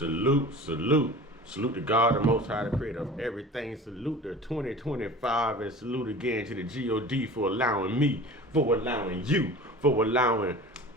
Salute, salute. Salute to God, the Most High, the Creator of everything. Salute to 2025, and salute again to the God for allowing me, for allowing you, for allowing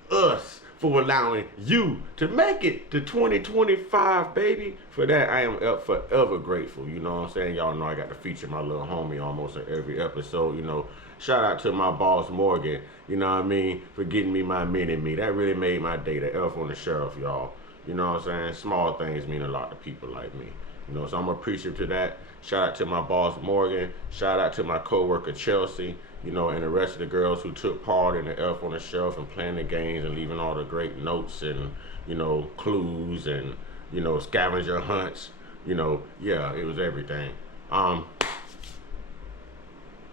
us, for allowing you to make it to 2025, baby. For that, I am forever grateful. You know what I'm saying? Y'all know I got to feature my little homie almost in every episode. You know, shout out to my boss Morgan. You know what I mean? For getting me my mini me. That really made my day. The elf on the shelf, y'all. You know what I'm saying? Small things mean a lot to people like me. You know, so I'm appreciative to that. Shout out to my boss Morgan. Shout out to my coworker Chelsea. You know, and the rest of the girls who took part in the Elf on the Shelf and playing the games and leaving all the great notes and, you know, clues and, you know, scavenger hunts. You know, yeah, it was everything. All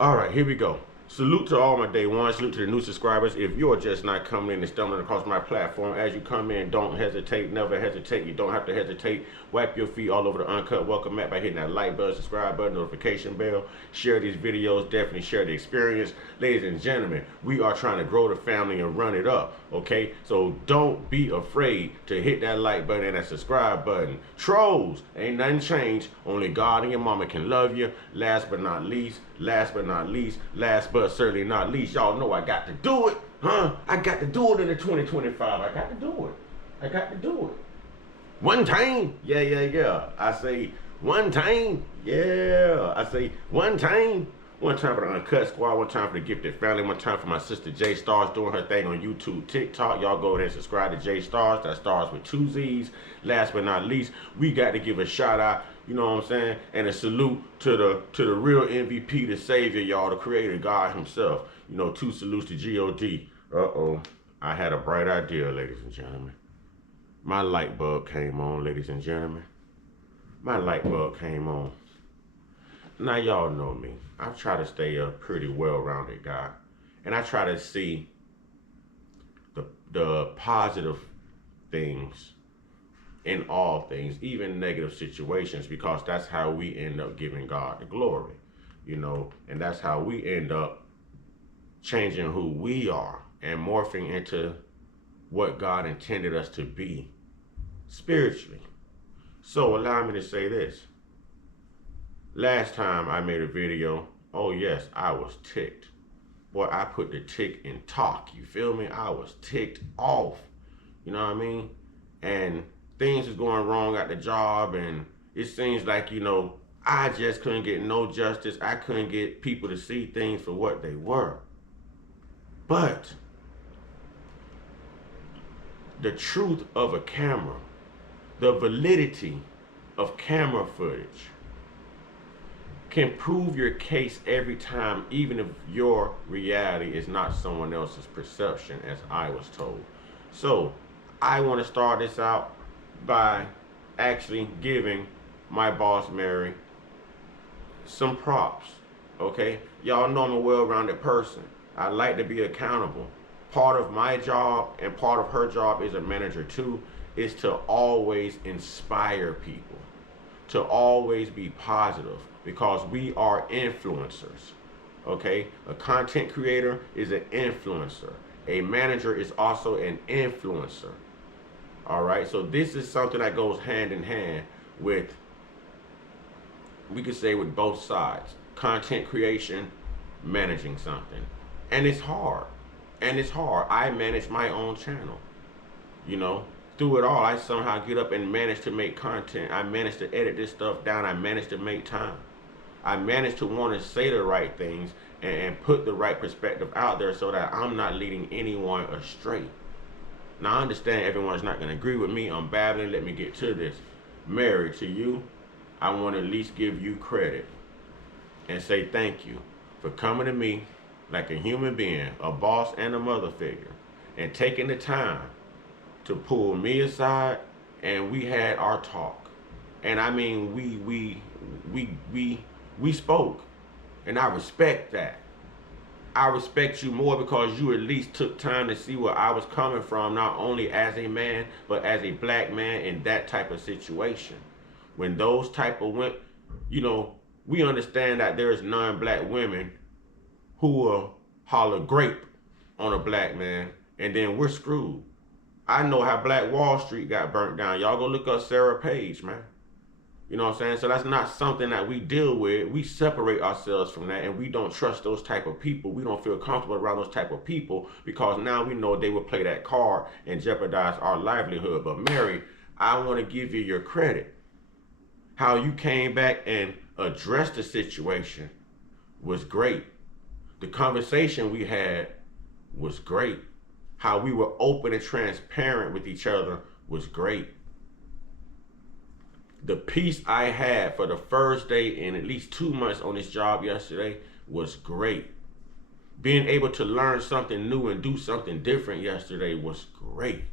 right, here we go. Salute to all my day one. Salute to the new subscribers. If you're just not coming in and stumbling across my platform, as you come in, don't hesitate. Never hesitate. You don't have to hesitate. Wipe your feet all over the Uncut welcome mat by hitting that like button, subscribe button, notification bell. Share these videos. Definitely share the experience. Ladies and gentlemen, we are trying to grow the family and run it up, okay? So don't be afraid to hit that like button and that subscribe button. Trolls, ain't nothing changed. Only God and your mama can love you. Last but not least, last but certainly not least, y'all know I got to do it, huh? I got to do it in the 2025. I got to do it. I got to do it. One time, yeah. I say one time, yeah. I say one time. One time for the Uncut Squad, one time for the Gifted Family, one time for my sister J Stars doing her thing on YouTube, TikTok. Y'all go ahead and subscribe to J Stars. That Stars with 2 Z's. Last but not least, we got to give a shout out, you know what I'm saying, and a salute to the real MVP, the Savior, y'all, the Creator, God Himself. You know, 2 salutes to G.O.D. Uh-oh, I had a bright idea, ladies and gentlemen. My light bulb came on, ladies and gentlemen. My light bulb came on. Now y'all know me. I try to stay a pretty well-rounded guy. And I try to see the positive things in all things, even negative situations, because that's how we end up giving God the glory. You know, and that's how we end up changing who we are and morphing into what God intended us to be spiritually. So allow me to say this. Last time I made a video, oh yes, I was ticked. Boy, I put the tick in talk, you feel me? I was ticked off, you know what I mean? And things was going wrong at the job, and it seems like, you know, I just couldn't get no justice. I couldn't get people to see things for what they were. But the truth of a camera, the validity of camera footage, can prove your case every time, even if your reality is not someone else's perception, as I was told. So I want to start this out by actually giving my boss Mary some props, okay? Y'all know I'm a well-rounded person. I like to be accountable. Part of my job and part of her job as a manager too is to always inspire people, to always be positive, because we are influencers, okay? A content creator is an influencer. A manager is also an influencer, all right? So this is something that goes hand in hand with, we could say, with both sides. Content creation, managing something. And it's hard. I manage my own channel, you know? Through it all, I somehow get up and manage to make content. I manage to edit this stuff down. I manage to make time. I manage to want to say the right things and put the right perspective out there so that I'm not leading anyone astray. Now, I understand everyone's not going to agree with me. I'm babbling. Let me get to this. Mary, to you, I want to at least give you credit and say thank you for coming to me like a human being, a boss and a mother figure, and taking the time to pull me aside, and we had our talk. And I mean, we spoke, and I respect that. I respect you more because you at least took time to see where I was coming from, not only as a man, but as a black man in that type of situation. When those type of women, you know, we understand that there's non-black women who will holler grape on a black man, and then we're screwed. I know how Black Wall Street got burnt down. Y'all go look up Sarah Page, man. You know what I'm saying? So that's not something that we deal with. We separate ourselves from that, and we don't trust those type of people. We don't feel comfortable around those type of people because now we know they will play that card and jeopardize our livelihood. But Mary, I want to give you your credit. How you came back and addressed the situation was great. The conversation we had was great. How we were open and transparent with each other was great. The peace I had for the first day in at least 2 months on this job yesterday was great. Being able to learn something new and do something different yesterday was great.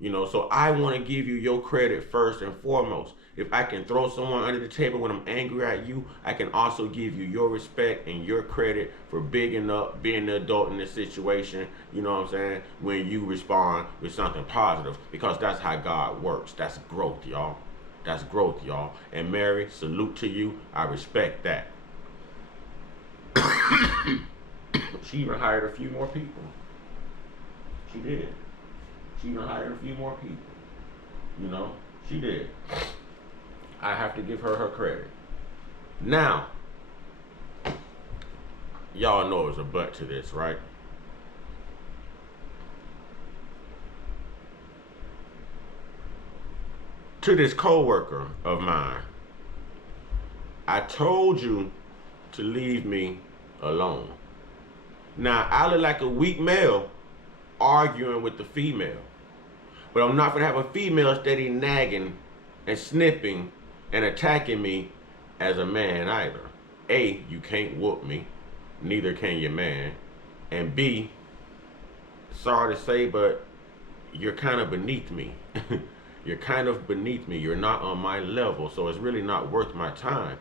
You know, so I want to give you your credit first and foremost. If I can throw someone under the table when I'm angry at you, I can also give you your respect and your credit for bigging up, being the adult in this situation, you know what I'm saying, when you respond with something positive, because that's how God works. That's growth, y'all. That's growth, y'all. And Mary, salute to you. I respect that. She even hired a few more people. She did. She even hired a few more people. You know, she did. I have to give her her credit. Now, y'all know there's a but to this, right? To this coworker of mine, I told you to leave me alone. Now, I look like a weak male arguing with the female, but I'm not gonna have a female steady nagging and snipping and attacking me as a man either. A, you can't whoop me, neither can your man. And B, sorry to say, but you're kind of beneath me. You're kind of beneath me. You're not on my level, so it's really not worth my time.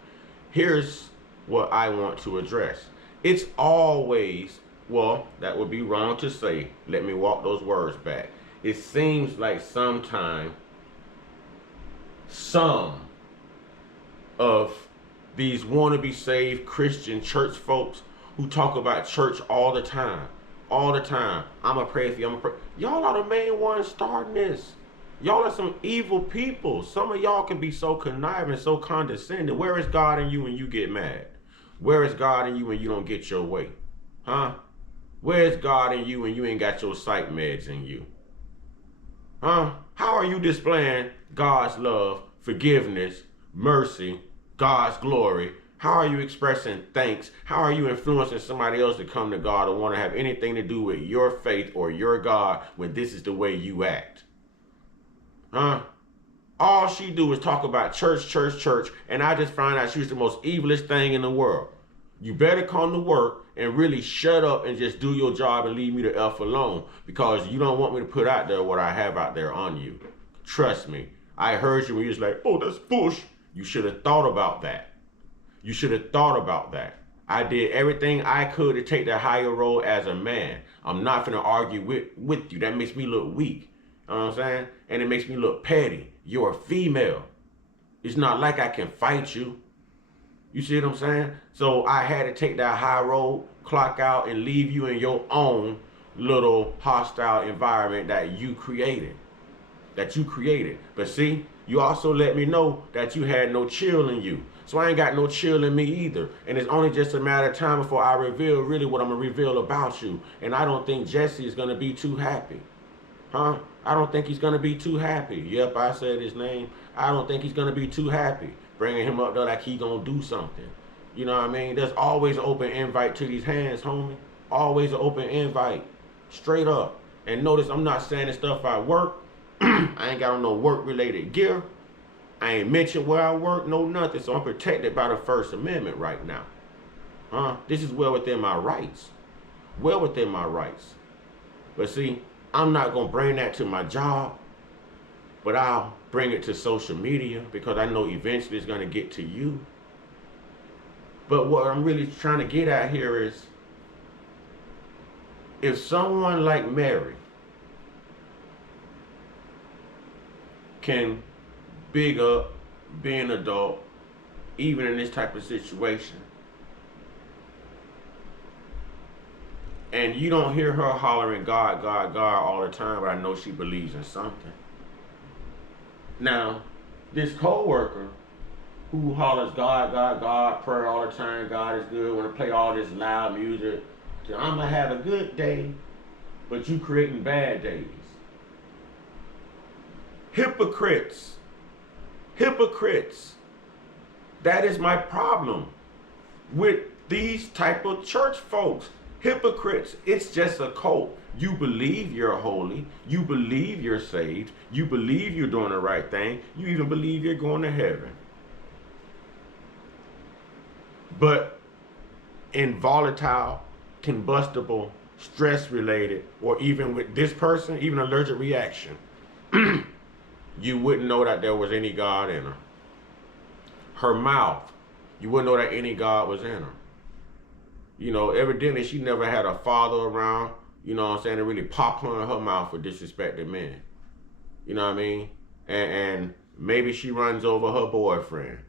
Here's what I want to address. It's always, well, that would be wrong to say. Let me walk those words back. It seems like sometimes some of these wannabe saved Christian church folks who talk about church all the time, I'ma pray for you, I'ma pray. Y'all are the main ones starting this. Y'all are some evil people. Some of y'all can be so conniving, so condescending. Where is God in you when you get mad? Where is God in you when you don't get your way? Huh? Where is God in you when you ain't got your psych meds in you? Huh? How are you displaying God's love, forgiveness, mercy, God's glory? How are you expressing thanks? How are you influencing somebody else to come to God or want to have anything to do with your faith or your God when this is the way you act? Huh? All she do is talk about church, and I just find out she's the most evilest thing in the world. You better come to work and really shut up and just do your job and leave me the F alone, because you don't want me to put out there what I have out there on you. Trust me. I heard you when you was like, oh, that's bush. You should have thought about that. You should have thought about that. I did everything I could to take the higher role as a man. I'm not going to argue with you. That makes me look weak. You know what I'm saying? And it makes me look petty. You're a female. It's not like I can fight you. You see what I'm saying? So I had to take that high road, clock out, and leave you in your own little hostile environment that you created. But see, you also let me know that you had no chill in you. So I ain't got no chill in me either. And it's only just a matter of time before I reveal really what I'm going to reveal about you. And I don't think Jesse is going to be too happy. Huh? I don't think he's going to be too happy. Yep, I said his name. I don't think he's going to be too happy. Bringing him up there like he going to do something. You know what I mean? There's always an open invite to these hands, homie. Always an open invite. Straight up. And notice I'm not saying this stuff I work. I ain't got on no work-related gear. I ain't mentioned where I work, no nothing. So I'm protected by the First Amendment right now. This is well within my rights. Well within my rights. But see, I'm not going to bring that to my job, but I'll bring it to social media because I know eventually it's going to get to you. But what I'm really trying to get at here is, if someone like Mary can big up, be an adult, even in this type of situation, And you don't hear her hollering God, God, God all the time, but I know she believes in something. Now, this co-worker who hollers God, God, God, prayer all the time, God is good, want to play all this loud music, I'm going to have a good day, but you creating bad days. Hypocrites. Hypocrites. That is my problem with these type of church folks. Hypocrites. It's just a cult. You believe you're holy. You believe you're saved. You believe you're doing the right thing. You even believe you're going to heaven. But in volatile, combustible, stress-related, or even with this person, even allergic reaction, you wouldn't know that there was any God in her. Her mouth, you wouldn't know that any God was in her. You know, evidently she never had a father around, you know what I'm saying, to really pop her in her mouth for disrespecting men. You know what I mean? And maybe she runs over her boyfriend.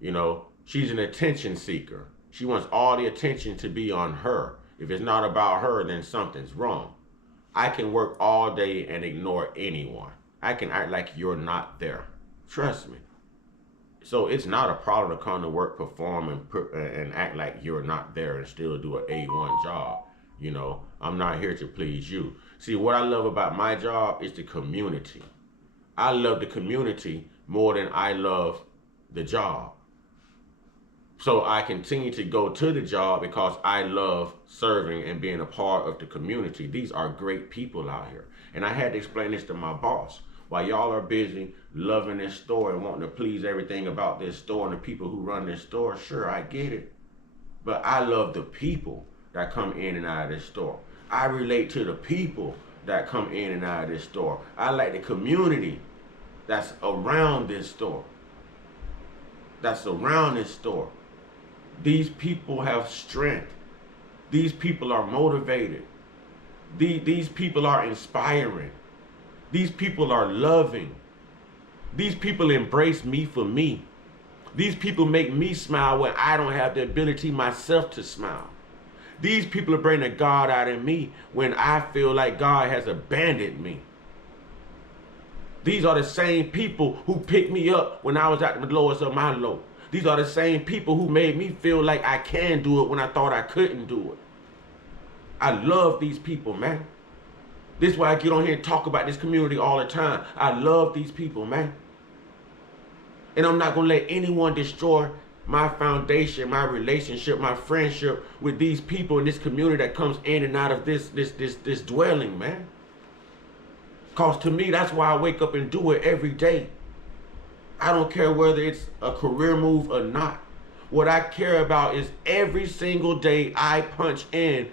You know, she's an attention seeker. She wants all the attention to be on her. If it's not about her, then something's wrong. I can work all day and ignore anyone. I can act like you're not there. Trust me. So it's not a problem to come to work, perform, and act like you're not there and still do an A1 job. You know, I'm not here to please you. See, what I love about my job is the community. I love the community more than I love the job. So I continue to go to the job because I love serving and being a part of the community. These are great people out here. And I had to explain this to my boss. While y'all are busy loving this store and wanting to please everything about this store and the people who run this store, sure, I get it. But I love the people that come in and out of this store. I relate to the people that come in and out of this store. I like the community that's around this store. That's around this store. These people have strength. These people are motivated. These people are inspiring. These people are loving. These people embrace me for me. These people make me smile when I don't have the ability myself to smile. These people are bringing God out in me when I feel like God has abandoned me. These are the same people who picked me up when I was at the lowest of my low. These are the same people who made me feel like I can do it when I thought I couldn't do it. I love these people, man. This is why I get on here and talk about this community all the time. I love these people, man. And I'm not going to let anyone destroy my foundation, my relationship, my friendship with these people in this community that comes in and out of this dwelling, man. Because to me, that's why I wake up and do it every day. I don't care whether it's a career move or not. What I care about is every single day I punch in,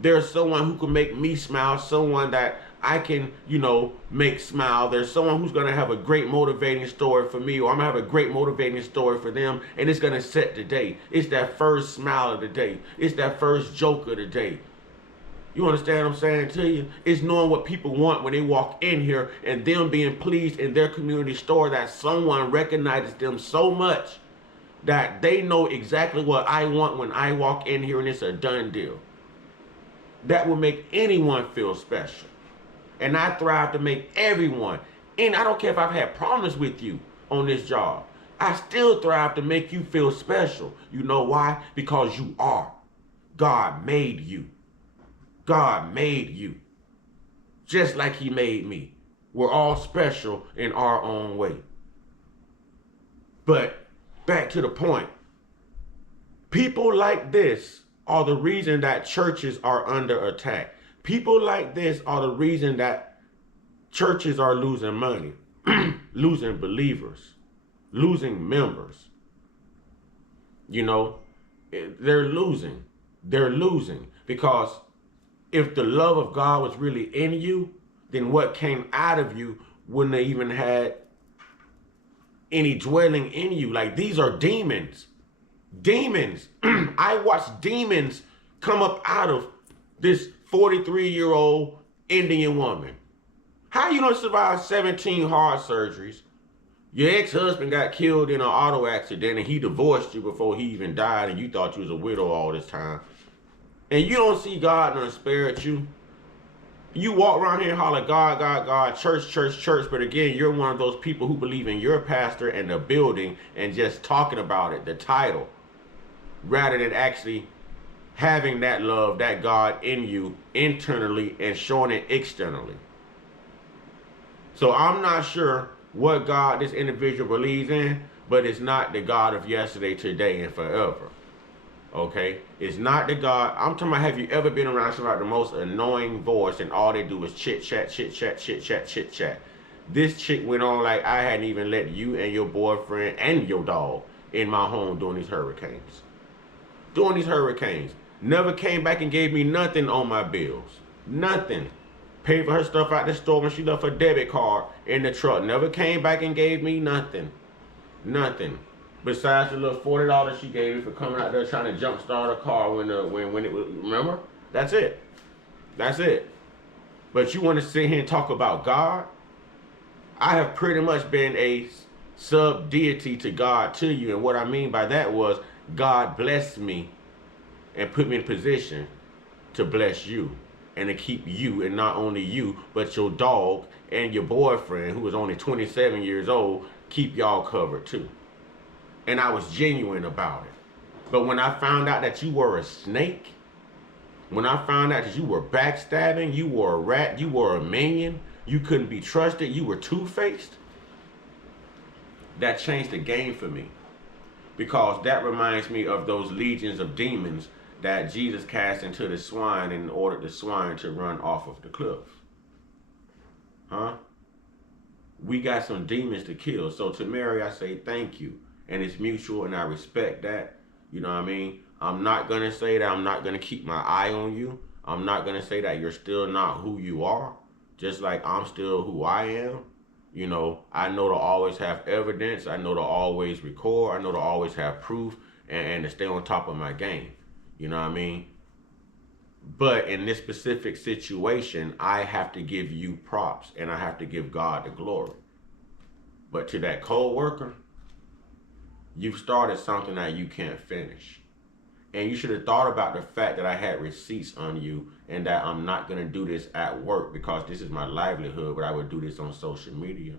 there's someone who can make me smile, someone that I can, you know, make smile. There's someone who's going to have a great motivating story for me, or I'm going to have a great motivating story for them, and it's going to set the day. It's that first smile of the day. It's that first joke of the day. You understand what I'm saying to you? It's knowing what people want when they walk in here and them being pleased in their community store that someone recognizes them so much that they know exactly what I want when I walk in here and it's a done deal. That will make anyone feel special. And I thrive to make everyone, and I don't care if I've had problems with you on this job, I still thrive to make you feel special. You know why? Because you are. God made you. God made you. Just like he made me. We're all special in our own way. But back to the point. People like this are the reason that churches are under attack. People like this are the reason that churches are losing money, losing believers, losing members. You know, they're losing. They're losing because if the love of God was really in you, then what came out of you wouldn't have even had any dwelling in you. Like, these are demons. Demons. I watched demons come up out of this 43-year-old Indian woman. How you don't survive 17 heart surgeries? Your ex-husband got killed in an auto accident and he divorced you before he even died and you thought you was a widow all this time. and you don't see God none spare at you, you walk around here and holler, God, God, God, church, church, church, but again, you're one of those people who believe in your pastor and the building and just talking about it, the title, rather than actually having that love, that God in you internally and showing it externally. So I'm not sure what God this individual believes in, but it's not the God of yesterday, today, and forever. Okay? It's not the God. I'm talking about, have you ever been around somebody the most annoying voice and all they do is chit chat, chit chat, chit chat, chit chat. This chick went on like I hadn't even let you and your boyfriend and your dog in my home during these hurricanes. During these hurricanes. Never came back and gave me nothing on my bills. Nothing. Paid for her stuff at the store when she left her debit card in the truck. Never came back and gave me nothing. Nothing. Besides the little $40 she gave me for coming out there trying to jump start a car when it was, remember? That's it. That's it. But you want to sit here and talk about God? I have pretty much been a sub-deity to God to you. And what I mean by that was God blessed me and put me in position to bless you and to keep you, and not only you, but your dog and your boyfriend, who was only 27 years old, keep y'all covered too. And I was genuine about it. But when I found out that you were a snake, when I found out that you were backstabbing, you were a rat, you were a minion, you couldn't be trusted, you were two-faced, that changed the game for me. Because that reminds me of those legions of demons that Jesus cast into the swine and ordered the swine to run off of the cliff. Huh? We got some demons to kill. So to Mary, I say thank you. And it's mutual, and I respect that. You know what I mean? I'm not going to say that I'm not going to keep my eye on you. I'm not going to say that you're still not who you are. Just like I'm still who I am. You know, I know to always have evidence. I know to always record. I know to always have proof and to stay on top of my game. You know what I mean? But in this specific situation, I have to give you props and I have to give God the glory. But to that co-worker, you've started something that you can't finish. And you should have thought about the fact that I had receipts on you and that I'm not going to do this at work because this is my livelihood, but I would do this on social media.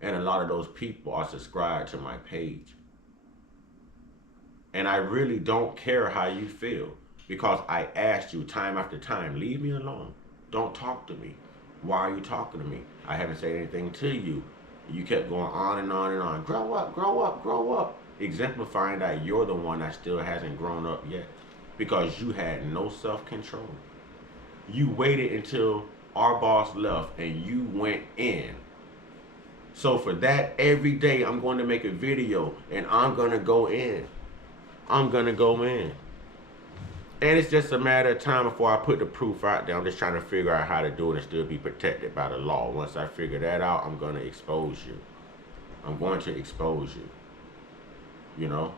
And a lot of those people are subscribed to my page. And I really don't care how you feel because I asked you time after time, leave me alone. Don't talk to me. Why are you talking to me? I haven't said anything to you. You kept going on and on and on. Grow up, grow up, grow up. Exemplifying that you're the one that still hasn't grown up yet because you had no self-control. You waited until our boss left and you went in. So for that, every day I'm going to make a video and I'm going to go in. I'm going to go in. And it's just a matter of time before I put the proof out there. I'm just trying to figure out how to do it and still be protected by the law. Once I figure that out, I'm going to expose you. I'm going to expose you. You know?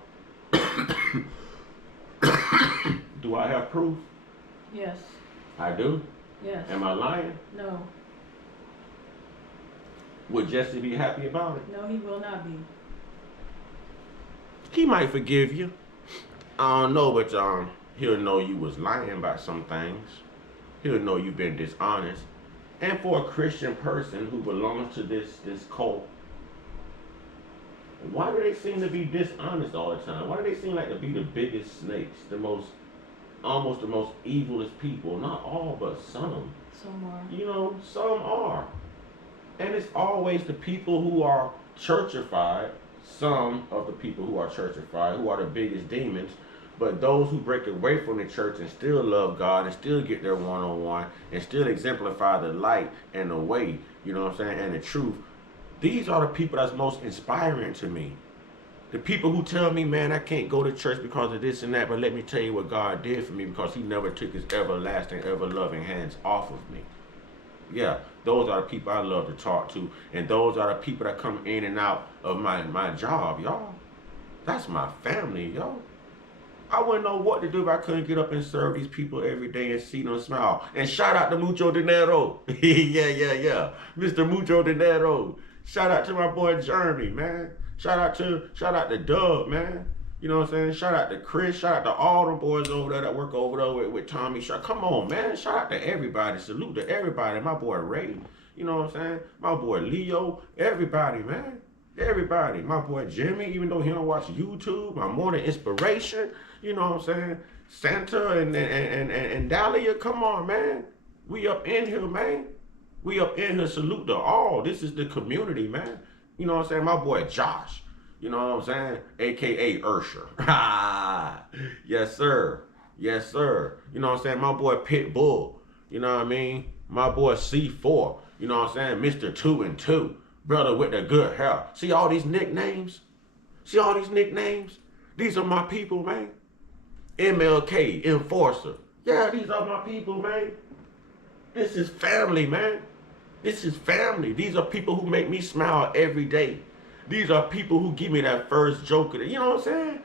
Do I have proof? Yes. I do? Yes. Am I lying? No. Would Jesse be happy about it? No, he will not be. He might forgive you. I don't know, but he'll know you was lying about some things. He'll know you've been dishonest. And for a Christian person who belongs to this cult, why do they seem to be dishonest all the time? Why do they seem like to be the biggest snakes, almost the most evilest people? Not all, but some. Some are. You know, some are. And it's always the people who are churchified, some of the people who are churchified, who are the biggest demons. But those who break away from the church and still love God and still get their one-on-one and still exemplify the light and the way, you know what I'm saying, and the truth, these are the people that's most inspiring to me. The people who tell me, man, I can't go to church because of this and that, but let me tell you what God did for me because he never took his everlasting, ever-loving hands off of me. Yeah, those are the people I love to talk to, and those are the people that come in and out of my job, y'all. That's my family, y'all. I wouldn't know what to do if I couldn't get up and serve these people every day and see them smile. And shout out to Mucho Dinero. yeah. Mr. Mucho Dinero. Shout out to my boy Jeremy, man. Shout out to Doug, man. You know what I'm saying? Shout out to Chris. Shout out to all them boys over there that work over there with Tommy. Come on, man. Shout out to everybody. Salute to everybody. My boy Ray. You know what I'm saying? My boy Leo. Everybody, man. Everybody. My boy Jimmy, even though he don't watch YouTube. My morning inspiration. You know what I'm saying? Santa and Dahlia. Come on, man. We up in here, man. We up in here. Salute to all. This is the community, man. You know what I'm saying? My boy Josh. You know what I'm saying? AKA Ursher. Yes, sir. Yes, sir. You know what I'm saying? My boy Pitbull. You know what I mean? My boy C4. You know what I'm saying? Mr. 2 and 2. Brother with the good hair. See all these nicknames? See all these nicknames? These are my people, man. MLK, Enforcer. Yeah, these are my people, man. This is family, man. This is family. These are people who make me smile every day. These are people who give me that first joke. You know what I'm saying?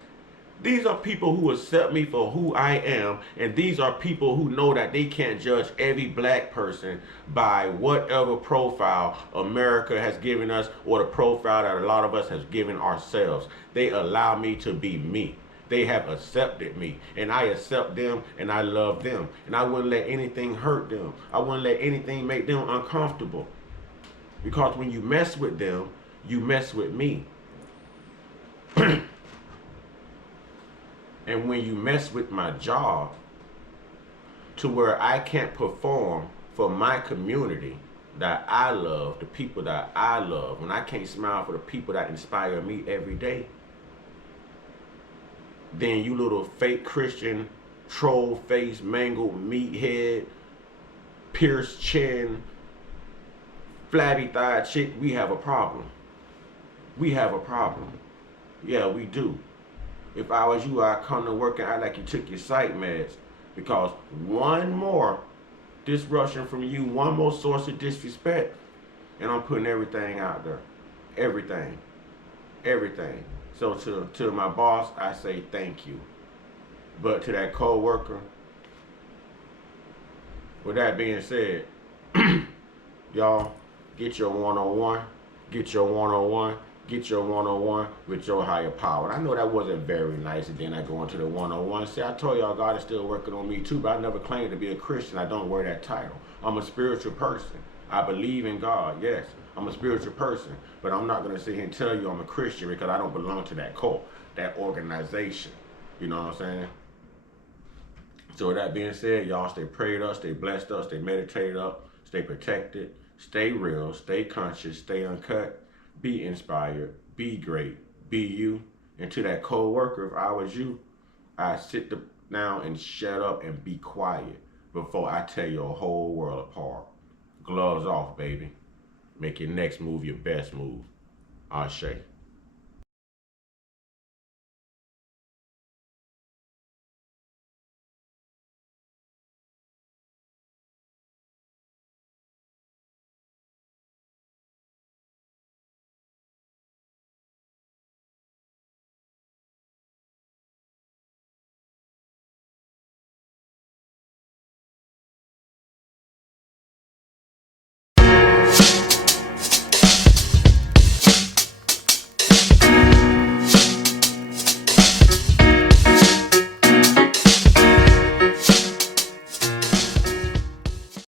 These are people who accept me for who I am. And these are people who know that they can't judge every black person by whatever profile America has given us or the profile that a lot of us has given ourselves. They allow me to be me. They have accepted me, and I accept them, and I love them, and I wouldn't let anything hurt them. I wouldn't let anything make them uncomfortable, because when you mess with them, you mess with me. And when you mess with my job to where I can't perform for my community that I love, the people that I love, when I can't smile for the people that inspire me every day, then you little fake Christian, troll face, mangled meathead, pierced chin, flabby thighed chick, we have a problem. We have a problem. Yeah, we do. If I was you, I'd come to work and act like you took your psych meds. Because one more disruption from you, one more source of disrespect, and I'm putting everything out there. Everything. Everything. So to my boss, I say thank you. But to that co-worker, with that being said, y'all, get your one-on-one. Get your one-on-one. Get your one-on-one with your higher power. And I know that wasn't very nice, and then I go into the one-on-one. See, I told y'all God is still working on me too, but I never claimed to be a Christian. I don't wear that title. I'm a spiritual person. I believe in God, yes. I'm a spiritual person, but I'm not going to sit here and tell you I'm a Christian because I don't belong to that cult, that organization. You know what I'm saying? So with that being said, y'all stay prayed up, stay blessed up, stay meditated up, stay protected, stay real, stay conscious, stay uncut. Be inspired, be great, be you. And to that co-worker, if I was you, I'd sit down and shut up and be quiet before I tear your whole world apart. Gloves off, baby. Make your next move your best move. Ashe.